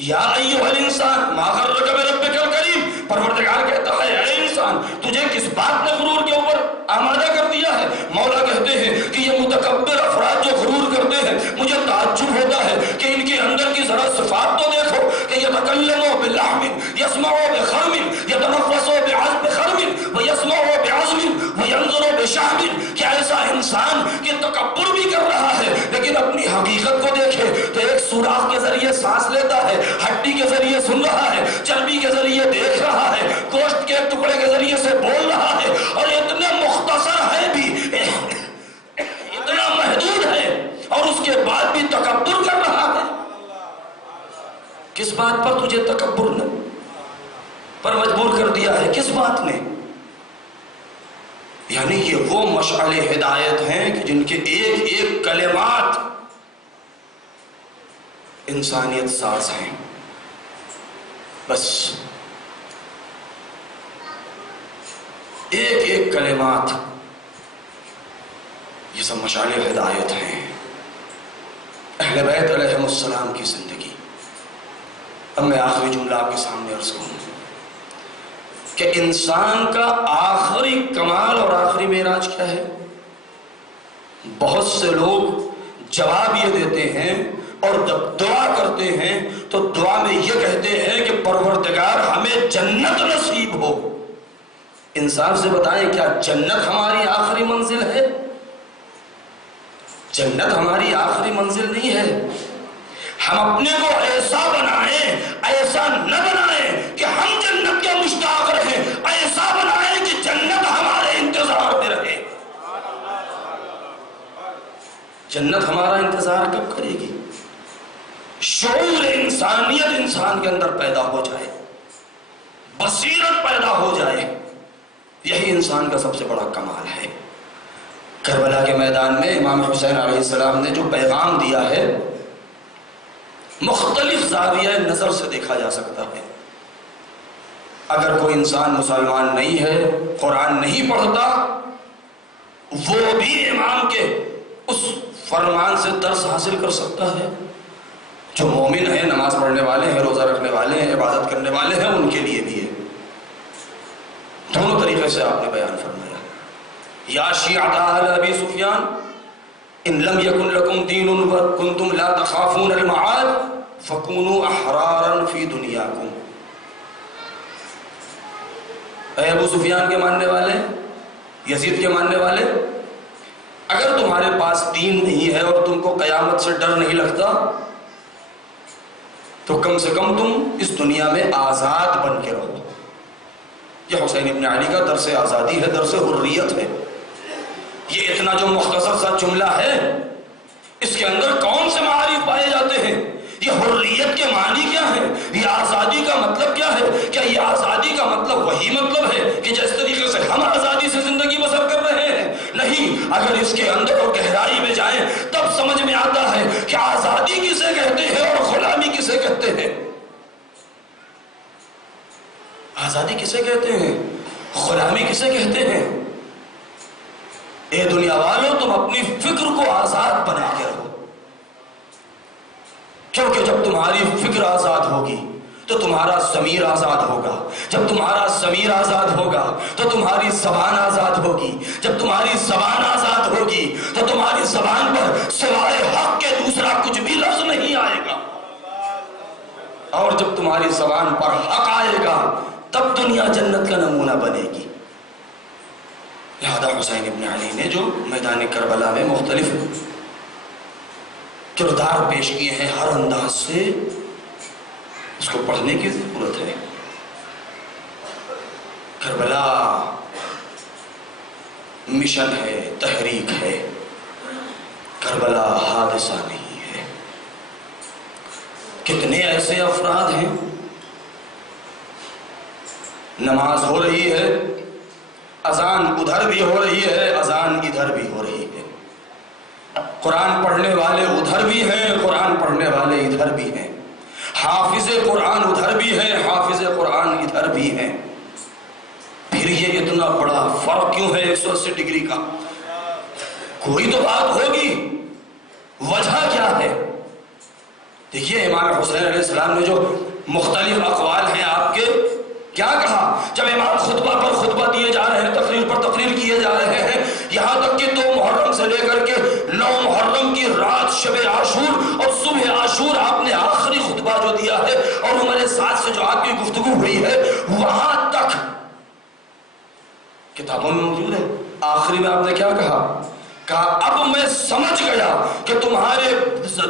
یا ایھا الانسان ما غرک بربک الکریم، پروردگار کہتا ہے اے انسان تجھے کس بات نے غرور کے اوپر آمادہ کر دیا ہے؟ مولا کہتے ہیں کہ یہ متکبر افراد جو غرور کرتے ہیں مجھے تعجب ہوتا ہے کہ ان کے اندر کی ذرا صفات تو دیکھو کہ یتکلموا بلحم یسمعوا بخرم یتنفسوا بعذب خرم ویسمعوا بعزم وینظروا بشحم، کہ ایسا انسان کہ تکبر بھی کر رہا ہے لیکن اپنی حقیقت کو دیکھے تو ایک سوراخ کے ذریعے سانس لیتا ہے، ہڈی کے ذریعے سن رہا ہے، چربی کے ذریعے دیکھ رہا ہے، گوشت کے ٹکڑے کے ذریعے سے بول رہا ہے، اور اتنے مختصر ہے بھی، اتنا محدود ہے، اور اس کے بعد بھی تکبر کر رہا ہے۔ کس بات پر تجھے تکبر نے پر مجبور کر دیا ہے؟ کس بات نے؟ یعنی یہ وہ مشعل ہدایت ہیں کہ جن کے ایک ایک کلمات انسانیت ساز ہیں۔ بس ایک ایک کلمات یہ سب مشعل ہدایت ہیں، اہل بیت علیہم السلام کی زندگی۔ اب میں آخری جملہ آپ کے سامنے عرض کروں کہ انسان کا آخری کمال اور آخری معراج کیا ہے؟ بہت سے لوگ جواب یہ دیتے ہیں اور جب دعا کرتے ہیں تو دعا میں یہ کہتے ہیں کہ پروردگار ہمیں جنت نصیب ہو۔ انصاف سے بتائیں، کیا جنت ہماری آخری منزل ہے؟ جنت ہماری آخری منزل نہیں ہے۔ ہم اپنے کو ایسا بنائیں، ایسا نہ بنائیں کہ ہم جنت کے مشتاق رہیں، ایسا بنائیں کہ جنت ہمارے انتظار میں رہے۔ جنت ہمارا انتظار کب کرے گی؟ شعور انسانیت انسان کے اندر پیدا ہو جائے، بصیرت پیدا ہو جائے، یہی انسان کا سب سے بڑا کمال ہے۔ کربلا کے میدان میں امام حسین علیہ السلام نے جو پیغام دیا ہے، مختلف زاویہ نظر سے دیکھا جا سکتا ہے۔ اگر کوئی انسان مسلمان نہیں ہے، قرآن نہیں پڑھتا، وہ بھی امام کے اس فرمان سے درس حاصل کر سکتا ہے۔ جو مومن ہیں، نماز پڑھنے والے ہیں، روزہ رکھنے والے ہیں، عبادت کرنے والے ہیں، ان کے لیے بھی ہے۔ دونوں طریقے سے آپ نے بیان فرمایا۔ یا شیعۃ اہل ابی سفیان ان لم یکن لکم دین وکنتم لا تخافون المعاد فکونوا احرارا فی دنیاکم۔ اے ابو سفیان کے ماننے والے، یزید کے ماننے والے، اگر تمہارے پاس دین نہیں ہے اور تم کو قیامت سے ڈر نہیں لگتا تو کم سے کم تم اس دنیا میں آزاد بن کے رہو۔ یہ حسین ابن علی کا درس آزادی ہے، درس حریت ہے۔ یہ اتنا جو مختصر سا جملہ ہے، اس کے اندر کون سے معارف پائے جاتے ہیں؟ یہ حریت کے معنی کیا ہے؟ یہ آزادی کا مطلب کیا ہے؟ کیا یہ آزادی کا مطلب وہی مطلب ہے کہ جس طریقے سے ہم آزادی سے زندگی بسر کر رہے ہیں؟ نہیں، اگر اس کے اندر اور گہرائی میں جائیں تب سمجھ میں آتا ہے کہ آزادی کسے کہتے ہیں اور غلامی کسے کہتے ہیں۔ آزادی کسے کہتے ہیں، غلامی کسے کہتے ہیں؟ اے دنیا والوں، تم اپنی فکر کو آزاد بنا کے رہو، کیونکہ جب تمہاری فکر آزاد ہوگی تو تمہارا ضمیر آزاد ہوگا، جب تمہارا ضمیر آزاد ہوگا تو تمہاری زبان آزاد ہوگی، جب تمہاری زبان آزاد ہوگی تو تمہاری زبان پر سوائے حق کے دوسرا کچھ بھی لفظ نہیں آئے گا، اور جب تمہاری زبان پر حق آئے گا تب دنیا جنت کا نمونہ بنے گی۔ لہذا حسین ابن علی نے جو میدان کربلا میں مختلف کردار پیش کیے ہیں، ہر انداز سے اس کو پڑھنے کی ضرورت ہے۔ کربلا مشن ہے، تحریک ہے، کربلا حادثہ نہیں ہے۔ کتنے ایسے افراد ہیں، نماز ہو رہی ہے، اذان ادھر بھی ہو رہی ہے، اذان ادھر بھی ہو رہی ہے، قرآن پڑھنے والے ادھر بھی ہیں، قرآن پڑھنے والے ادھر بھی ہیں، حافظ قرآن ادھر بھی ہیں، حافظ قرآن ادھر بھی ہیں، پھر یہ اتنا بڑا فرق کیوں ہے 180 ڈگری کا؟ کوئی تو بات ہوگی، وجہ کیا ہے؟ دیکھیے امام حسین علیہ السلام نے جو مختلف اقوال ہیں آپ کے، کیا کہا؟ جب امام خطبہ پر خطبہ دیے جا رہے ہیں، تقریر پر تقریر کیے جا رہے ہیں، یہاں تک کہ 2 محرم سے لے کر کے 9 محرم کی رات شب عاشور اور صبح عاشور آپ نے آخری خطبہ جو دیا ہے اور عمر سعد سے جو آپ کی گفتگو ہوئی ہے، وہاں تک کتابوں میں موجود ہے۔ آخری میں آپ نے کیا کہا؟ کہا اب میں سمجھ گیا کہ تمہارے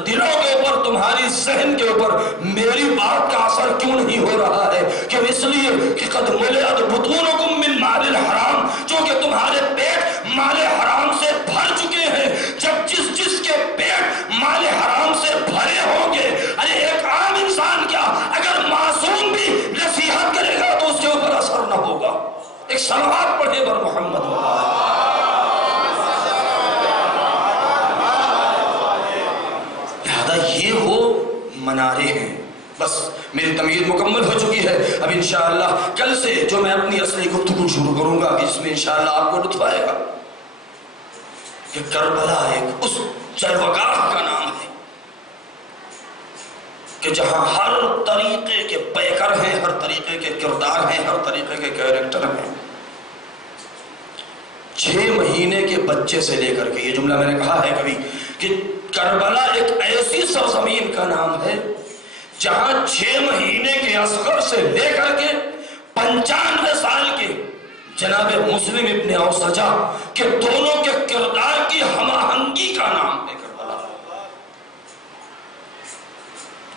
دلوں کے اوپر، تمہاری ذہن کے اوپر میری بات کا اثر کیوں نہیں ہو رہا ہے، کہ اس لیے کہ قد ملئت بطونکم من مال الحرام، چونکہ تمہارے پیٹ مال حرام سے بھر چکے ہیں۔ جب جس کے پیٹ مال حرام سے بھرے ہوں گے، ارے ایک عام انسان کیا، اگر معصوم بھی نصیحت کرے گا تو اس کے اوپر اثر نہ ہوگا۔ ایک صلوات پڑھے بر محمد یہ وہ منارے ہیں۔ بس میری تمہید مکمل ہو چکی ہے، اب انشاءاللہ کل سے جو میں اپنی اصلی گفتگو شروع کروں گا، اس میں انشاءاللہ آپ کو لطف آئے گا کہ کربلا ایک اس چرواگاہ کا نام ہے کہ جہاں ہر طریقے کے پیکر ہیں، ہر طریقے کے کردار ہیں، ہر طریقے کے کیریکٹر ہیں۔ 6 مہینے کے بچے سے لے کر کے، یہ جملہ میں نے کہا ہے کبھی کہ کربلا ایک ایسی سرزمین کا نام ہے جہاں 6 مہینے کے اصغر سے لے کر کے 95 سال کے جناب مسلم ابن اوسجہ کہ دونوں کے کردار کی ہم آہنگی کا نام ہے کربلا.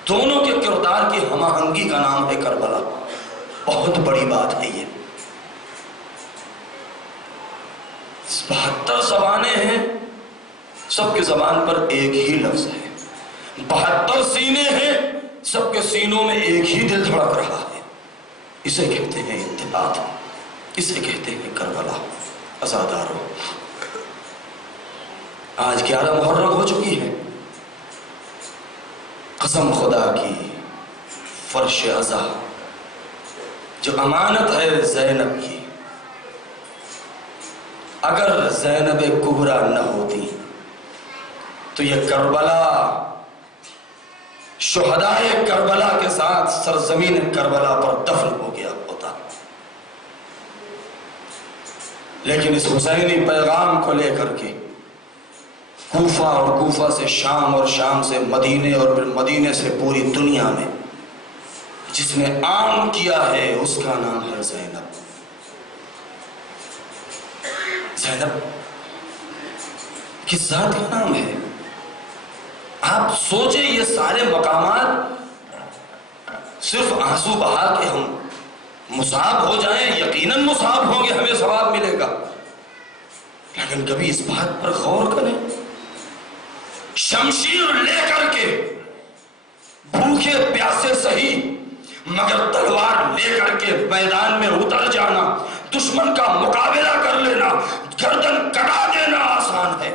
دونوں کے کردار کی ہم آہنگی کا نام ہے کربلا. بہت بڑی بات ہے یہ. 72 زبانیں ہیں، سب کے زبان پر ایک ہی لفظ ہے. 72 سینے ہیں، سب کے سینوں میں ایک ہی دل دھڑک رہا ہے. اسے کہتے ہیں اتحاد، اسے کہتے ہیں کربلا. عزادارو، آج 11 محرم ہو چکی ہے. قسم خدا کی، فرش عزا جو امانت ہے زینب کی، اگر زینب کبریٰ نہ ہوتی تو یہ کربلا شہدائے کربلا کے ساتھ سرزمین کربلا پر دفن ہو گیا ہوتا. لیکن اس حسینی پیغام کو لے کر کے کوفہ اور کوفہ سے شام اور شام سے مدینے اور پھر مدینے سے پوری دنیا میں جس نے عام کیا ہے اس کا نام ہے زینب. زینب کس ذات کا نام ہے؟ آپ سوچیں یہ سارے مقامات صرف آنسو بہا کے ہم مصاب ہو جائیں، یقیناً مصاب ہوں گے، ہمیں ثواب ملے گا، لیکن کبھی اس بات پر غور کریں. شمشیر لے کر کے بھوکے پیاسے سہی مگر تلوار لے کر کے میدان میں اتر جانا، دشمن کا مقابلہ کر لینا، گردن کٹا دینا آسان ہے،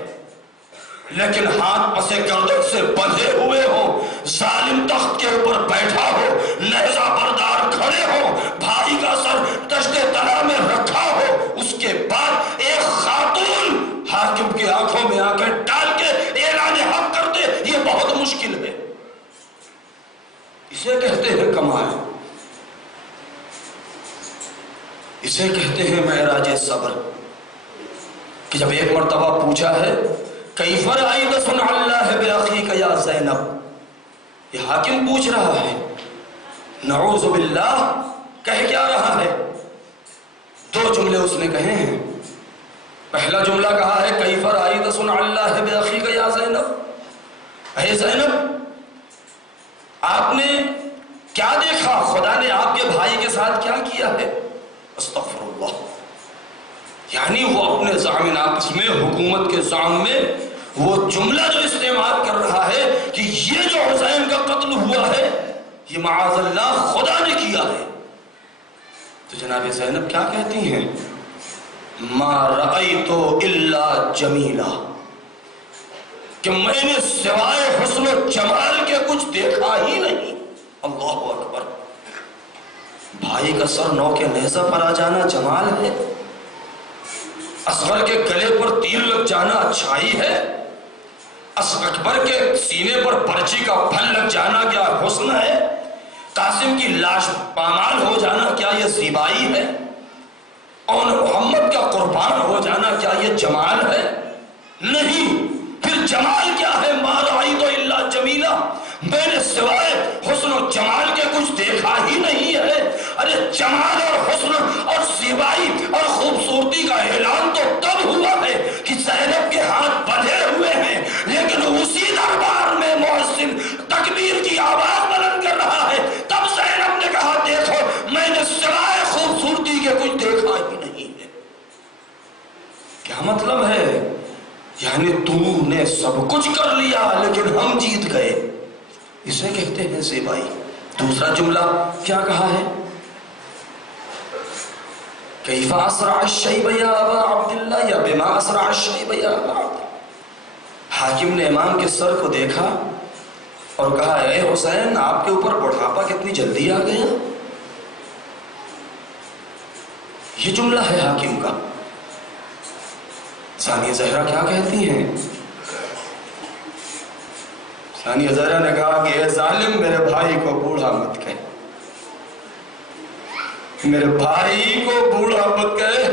لیکن ہاتھ پسے گردن سے بندھے ہوئے ہو، ظالم تخت کے اوپر بیٹھا ہو، نیزہ بردار کھڑے ہو، بھائی کا سر دشت تنا میں رکھا ہو، اس کے بعد ایک خاتون حاکم کی آنکھوں میں آنکھیں ڈال کے اعلان حق کر دے، یہ بہت مشکل ہے. اسے کہتے ہیں کمال، اسے کہتے ہیں معراج صبر. کہ جب ایک مرتبہ پوچھا ہے کیف رأیت صنع اللہ بأخیک یا زینب، یہ حاکم پوچھ رہا ہے، نعوذ باللہ کہہ کیا رہا ہے؟ 2 جملے اس نے کہے ہیں. پہلا جملہ کہا ہے کیف رأیت صنع اللہ بأخیک یا زینب، اے زینب آپ نے کیا دیکھا، خدا نے آپ کے بھائی کے ساتھ کیا کیا ہے؟ استغفر اللہ. یعنی وہ اپنے زعم ناقص میں، حکومت کے زعم میں وہ جملہ جو استعمال کر رہا ہے کہ یہ جو حسین کا قتل ہوا ہے یہ معاذ اللہ خدا نے کیا ہے. تو جناب زینب کیا کہتی ہیں؟ ما رأیت الا جمیلا، کہ میں نے سوائے حسن و جمال کے کچھ دیکھا ہی نہیں. اللہ اکبر. بھائی کا سر نو کے نیزہ پر آ جانا جمال ہے، اصغر کے گلے پر تیر لگ جانا اچھائی ہے، اکبر کے سینے پر پرچی کا پھل لگ جانا کیا حسن ہے، قاسم کی لاش پامال ہو جانا کیا یہ زیبائی ہے، اور محمد کا قربان ہو جانا کیا یہ جمال ہے؟ نہیں. پھر جمال کیا ہے؟ ما رأیت الا جمیلا، میں نے سوائے حسن و جمال کے کچھ دیکھا ہی نہیں ہے. ارے جمال اور حسن اور زیبائی اور خوبصورتی کا اعلان تو تب ہوا ہے کہ زینب کے ہاتھ بندھے ہوئے ہیں، لیکن اسی دربار میں مؤذن تکبیر کی آواز بلند کر رہا ہے. تب زینب نے کہا دیکھو میں نے سوائے خوبصورتی کے کچھ دیکھا ہی نہیں ہے. کیا مطلب ہے؟ یعنی تو نے سب کچھ کر لیا لیکن ہم جیت گئے. اسے کہتے ہیں زیبائی. دوسرا جملہ کیا کہا ہے؟ کیف اسرع الشیب یا ابا عبداللہ یا بما اسرع الشیب یا ابا عبداللہ. حاکم نے امام کے سر کو دیکھا اور کہا اے حسین آپ کے اوپر بڑھاپا کتنی جلدی آ گیا. یہ جملہ ہے حاکم کا. ثانیہ زہرا کیا کہتی ہیں؟ ثانیہ زہرا نے کہا کہ اے ظالم میرے بھائی کو بوڑھا مت کہے، میرے بھائی کو بوڑھا مت کہے.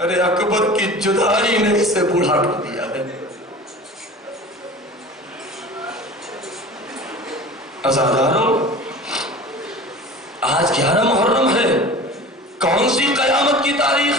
ارے اکبر کی جدائی نے اسے بوڑھا کر دیا ہے. عزاداروں آج 11 محرم ہے. کون سی قیامت کی تاریخ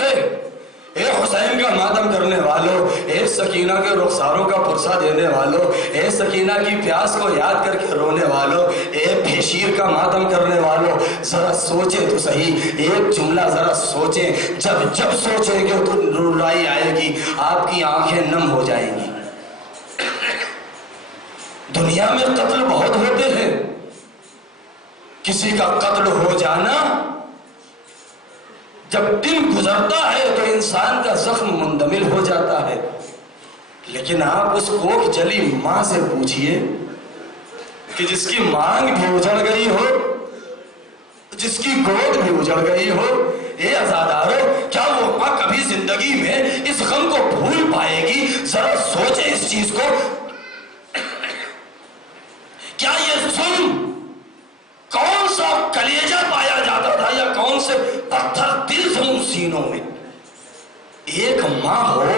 حسین کا ماتم کرنے والوں، اے سکینہ کے رخساروں کا پرسہ دینے والوں، اے سکینہ کی پیاس کو یاد کر کے رونے والوں، اے بشیر کا ماتم کرنے والوں، ذرا سوچیں تو صحیح، ایک جملہ ذرا سوچیں، جب سوچیں گے تو رلائی آئے گی، آپ کی آنکھیں نم ہو جائیں گی۔ دنیا میں قتل بہت ہوتے ہیں، کسی کا قتل ہو جانا جب دن گزرتا ہے تو انسان کا زخم مندمل ہو جاتا ہے، لیکن آپ اس کوکھ جلی ماں سے پوچھئے کہ جس کی مانگ بھی اجڑ گئی ہو، جس کی گود بھی اجڑ گئی ہو، اے عزادارو، کیا وہ ماں کبھی زندگی میں اس غم کو بھول پائے گی؟ ذرا سوچیں اس چیز کو۔ کیا یہ ظلم کون سا کلیجہ پایا جاتا تھا یا کون سے پتھر دل تھے ان سینوں میں؟ ایک ماں ہو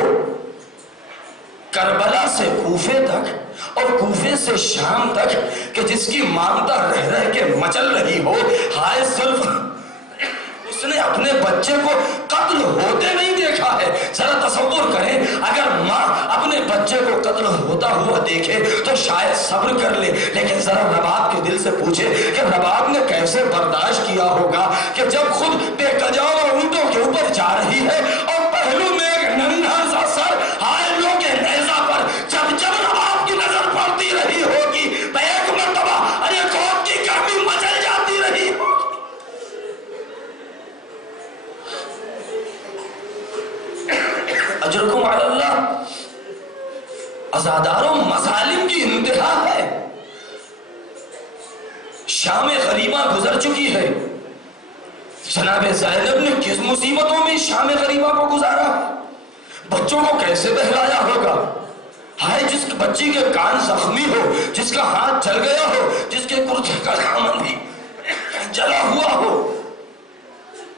کربلا سے کوفے تک اور کوفے سے شام تک کہ جس کی مامتا رہ رہ کے مچل رہی ہو، ہائے صرف اس نے اپنے بچے کو قتل ہوتے نہیں دیکھا ہے۔ ذرا تصور کریں اگر ماں اپنے بچے کو قتل ہوتا ہوا دیکھے تو شاید صبر کر لے، لیکن ذرا رباب کے دل سے پوچھے کہ رباب نے کیسے برداشت کیا ہوگا کہ جب خود بے کجاو اونٹوں کے اوپر جا رہی ہے اور پہلو میں ایک ننھا سا سر حائلوں کے نیزہ پر جب رباب کی نظر پڑتی رہی ہوگی، ایک مرتبہ ارے قوم کی گرمی مچل جاتی رہی ہوگی۔ اجرکم علی اللہ۔ عزاداروں، مظالم کی انتہا ہے۔ شام غریبہ گزر چکی ہے، جناب زینب نے کس مصیبتوں میں شام غریبہ کو گزارا، بچوں کو کیسے بہلایا ہوگا؟ ہائے جس بچی کے کان زخمی ہو، جس کا ہاتھ جل گیا ہو، جس کے کرتے کا دامن بھی جلا ہوا ہو،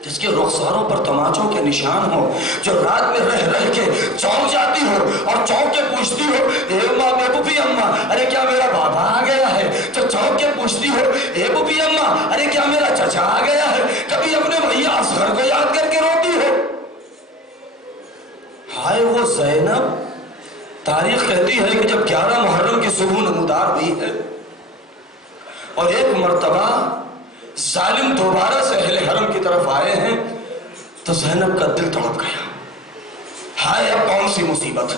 جس کے رخساروں پر تماچوں کے نشان ہو، جو رات میں رہ رہ کے چونک جاتی ہو اور چونک کے پوچھتی ہو اے ماں بے پوپی اماں، ارے کیا میرا بابا آ گیا ہے؟ جو چونک کے پوچھتی ہو اے پوپی اماں، ارے کیا میرا چچا آ گیا ہے؟ کبھی اپنے بھیا اصغر کو یاد کر کے روتی ہو۔ ہائے وہ زینب، تاریخ کہتی ہے کہ جب 11 محرم کی صبح نمودار ہوئی ہے اور ایک مرتبہ ظالم دوبارہ سے اہل حرم کی طرف آئے ہیں تو زینب کا دل تڑپ گیا۔ ہائے اب کون سی مصیبت؟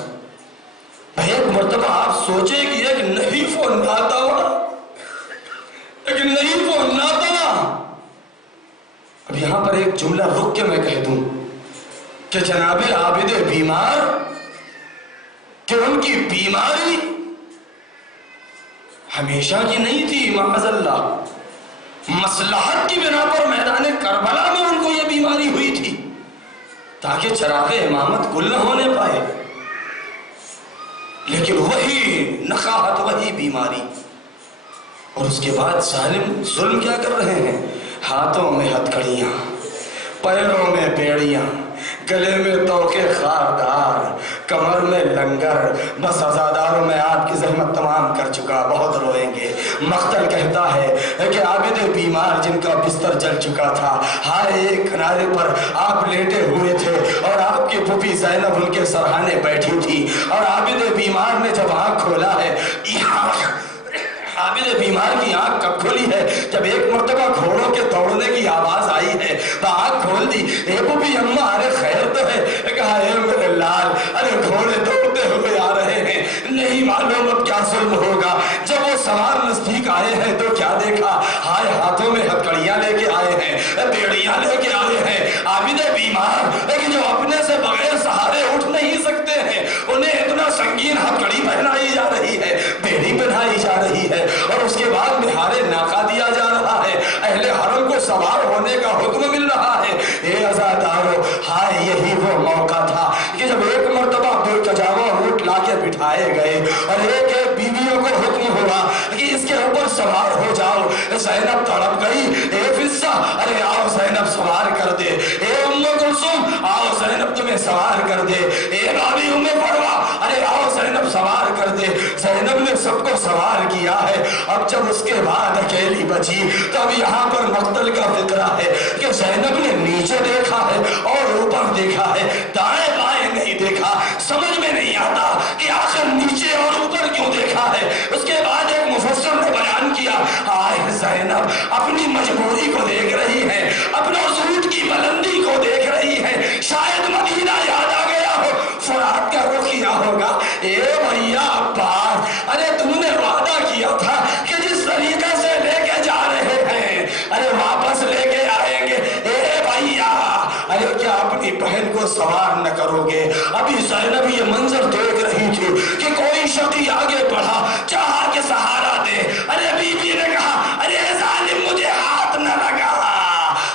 ایک مرتبہ آپ سوچیں کہ ایک نحیف و ناتواں، اب یہاں پر ایک جملہ رک کے میں کہہ دوں کہ جناب عابد بیمار کہ ان کی بیماری ہمیشہ کی نہیں تھی، معاذ اللہ، مصلحت کی بنا پر میدان کربلا میں ان کو یہ بیماری ہوئی تھی تاکہ چراغ امامت گل نہ ہونے پائے، لیکن وہی نخاہت، وہی بیماری، اور اس کے بعد ظالم ظلم کیا کر رہے ہیں؟ ہاتھوں میں ہتھکڑیاں، پیروں میں بیڑیاں، گلے میں توقے خاردار، کمر میں لنگر، بس عزاداروں میں آپ کی زحمت تمام کر چکا، بہت روئیں گے۔ مقتل کہتا ہے کہ عابد بیمار جن کا بستر جل چکا تھا، ہائے ایک کنارے پر آپ لیٹے ہوئے تھے اور آپ کی پھوپھی زینب ان کے سرہانے بیٹھی تھی، اور عابد بیمار نے جب آنکھ کھولا ہے، عابد بیمار کی آنکھ کب کھولی ہے؟ جب ایک مرتبہ گھوڑوں کے دوڑنے کی آواز آئی ہے تو آنکھ کھول دی۔ اے پھوپھی اماں، ارے خیر تو ہے؟ کہا اے میرے لال، ارے گھوڑے دوڑتے ہوئے آ رہے ہیں، نہیں معلوم اب کیا ظلم ہوگا۔ جب وہ سوار نزدیک آئے ہیں تو کیا دیکھا؟ ہائے ہاتھوں میں ہتھکڑیاں لے کے آئے ہیں، بیڑیاں لے کے آئے ہیں، عابد بیمار لیکن جو اپنے سے بغیر سہارے اٹھ نہیں سکتے ہیں، انہیں اتنا سنگین ہتھکڑی پہنائی جا رہی ہے، بیڑی پہنائی جا رہی ہے، اور اس کے بعد مہار ناقہ دیا جا رہا ہے، اہل حرم کو سوار ہونے کا حکم مل رہا ہے۔ اے عزادارو، ہائے یہی وہ موقع تھا کہ جب ایک مرتبہ بے کجاوا اونٹ لا کے بٹھائے گئے اور ایک ایک بیویوں کو حکم ہوا کہ اس کے اوپر سوار ہو جاؤ۔ زینب تڑپ گئی، اے فضہ، ارے آؤ زینب سوار کر دے، اے ام کلثوم آؤ زینب تمہیں سوار کر دے، اے بابی ام پروا، ارے آؤ زینب سوار کر دے۔ زینب نے سب کو سوار کیا ہے۔ اب جب اس کے بعد اکیلی بچی تب یہاں پر مقتل کا فکرہ ہے کہ زینب نے نیچے دیکھا ہے اور اوپر دیکھا ہے، دائیں بائیں زینب اپنی مجبوری کو دیکھ رہی ہے، اپنا سوٹ کی بلندی کو دیکھ رہی ہے، شاید مدینہ یاد آ گیا ہو، فرات کا رخ کیا ہوگا، اے بھیا عباس، ارے تم نے وعدہ کیا تھا کہ جس طریقے سے لے کے جا رہے ہیں ارے واپس لے کے آئیں گے، اے بھیا ارے کیا اپنی بہن کو سوار نہ کرو گے؟ ابھی زینب یہ منظر دیکھ رہی تھی کہ کوئی شخص آگے بڑھا، چاہا کہ سہارا دے، ارے بی بی نے کہا ارے ظالم مجھے ہاتھ نہ لگا،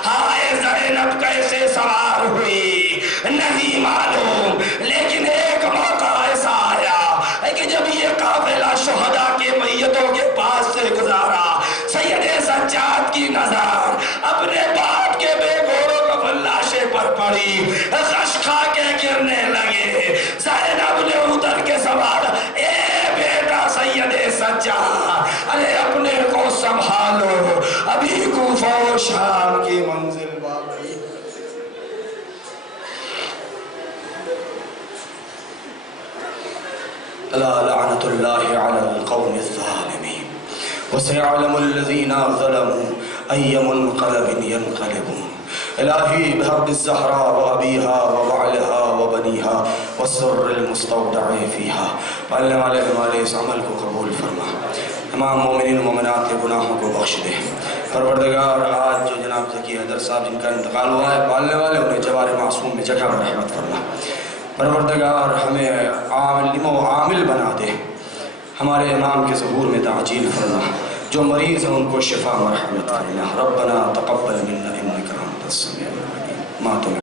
ہائے زینب کیسے سوار ہوئی نہیں معلوم، لیکن ایک موقع ایسا آیا کہ جب یہ قافلہ شہداء کے میتوں کے پاس سے گزارا، سید سجاد کی نظر اپنے باپ کے بے گوروں کفن لاشے پر پڑی، غش کھا کے گرنے لگے، زینب نے اتر کے سوال، اے بیٹا سید سجاد ارے اپنے کو سنبھالو، ابھی کوفہ و شام کی منزل باقی۔ الا لعنت اللہ علی القوم الظالمین وسيعلم الذين ظلموا أي منقلب ينقلبون۔ الہی بحق الزہراء وابیہا وبعلہا وبنیہا والسر المستودع فیہا، پالنے والے ہمارے اس عمل کو قبول فرما، تمام مومنین و مومنات کے گناہوں کو بخش دے۔ پروردگار آج جو جناب ذکی حیدر صاحب جن کا انتقال ہوا ہے، پالنے والے انہیں جوار معصوم میں جگہ میں رحمت فرما۔ پروردگار ہمیں عالم و عامل بنا دے، ہمارے امام کے ظہور میں تعجیل فرما، جو مریض ہیں ان کو شفا مرحمت فرما۔ ربنا تقبل منا انک انت السمیع العلیم۔